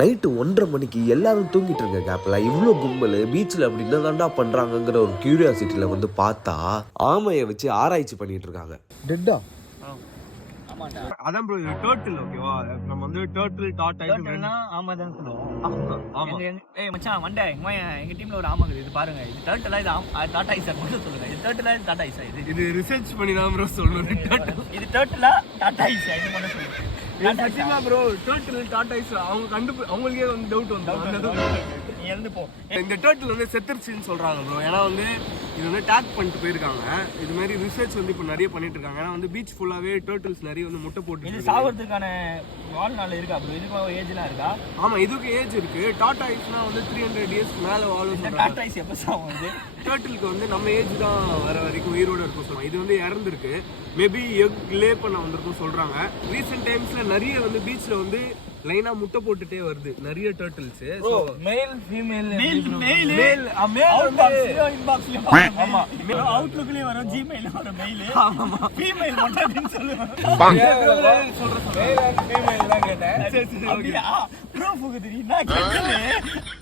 Night 1:30 மணிக்கு எல்லாரும் தூங்கிட்டு இருக்க கேப்ல இவ்வளோ கும்பல் பீச்சில் அப்படி என்னதான்டா பண்றாங்கங்கிற ஒரு கியூரியாசிட்டியில வந்து பார்த்தா ஆமையை வச்சு ஆராய்ச்சி பண்ணிட்டு இருக்காங்க. டெட்டா அதான் ப்ரோ, இது டர்ட்டில். ஓகேவா, நம்ம வந்து டர்ட்டில் டார்டாய்ஸ்னா ஆமா தான் சொல்லுவோம். ஆமா ஏய் மச்சான் வண்டே எங்க டீம்ல ஒரு ஆமை இருக்குது. இது பாருங்க, இது டர்ட்டிலா இது டார்டாய்ஸ் மட்டும் சொல்லுங்க. இது டர்ட்டிலா இது டார்டாய்ஸ்? இது ரிசர்ச் பண்ணி தான் ப்ரோ சொல்லணும். டர்ட்டில் இது டர்ட்டிலா டார்டாய்ஸ் இது மட்டும் சொல்லுங்க. சத்தியமா ப்ரோ, டர்ட்டில் டார்டாய்ஸ் அவங்களுக்கே வந்து டவுட் வந்து இந்த டர்ட்டில் வந்து செத்துருச்சுன்னு சொல்றாங்க ப்ரோ. ஏன்னா வந்து இது வந்து டேக் பண்ணிட்டு போயிருக்காங்க. இது மாதிரி ரிசர்ச் வந்து இப்போ நிறைய பண்ணிட்டு இருக்காங்க. ஏன்னா வந்து பீச் ஃபுல்லாவே டர்ட்டில்ஸ் நிறைய வந்து முட்டை போட்டு இது சாவறதுக்கான வாழ்நாள் இருக்கா ப்ரோ? இதுக்கு ஏஜ்லாம் இருக்கா? ஆமா, இதுக்கு ஏஜ் இருக்கு. டார்டாய்ஸ்னா வந்து 300 இயர்ஸ்க்கு மேல வாழும். டார்டாய்ஸ் எப்போ சாவுது? டர்ட்டிலுக்கு வந்து நம்ம ஏஜ் தான் வர வரைக்கும் உயிரோட இருக்கும் சொல்லுவாங்க. இது வந்து இறந்துருக்கு. மேபி எக் லே பண்ண வந்திருக்கும் சொல்றாங்க. ரீசெண்ட் டைம்ஸ்ல நிறைய வந்து பீச்ல வந்து லைனா முட்டை போட்டுட்டே வருது நிறைய டர்ட்டில்ஸ். சோ மேல் ஃபீமேல் மேல் இன்பாக்ஸ்ல ஆமா அவுட்லுக்லயே வரும், ஜிமெயில்ல வரும் மெயில். ஆமா, ஃபீமேல் மட்டும் சொல்லுவாங்க. சொல்றேன் மேல் அண்ட் ஃபீமேல் தான் கேட்டேன். சரி அப்படியே ப்ரூஃப்க்கு தெரியுமா கேட்டேன்.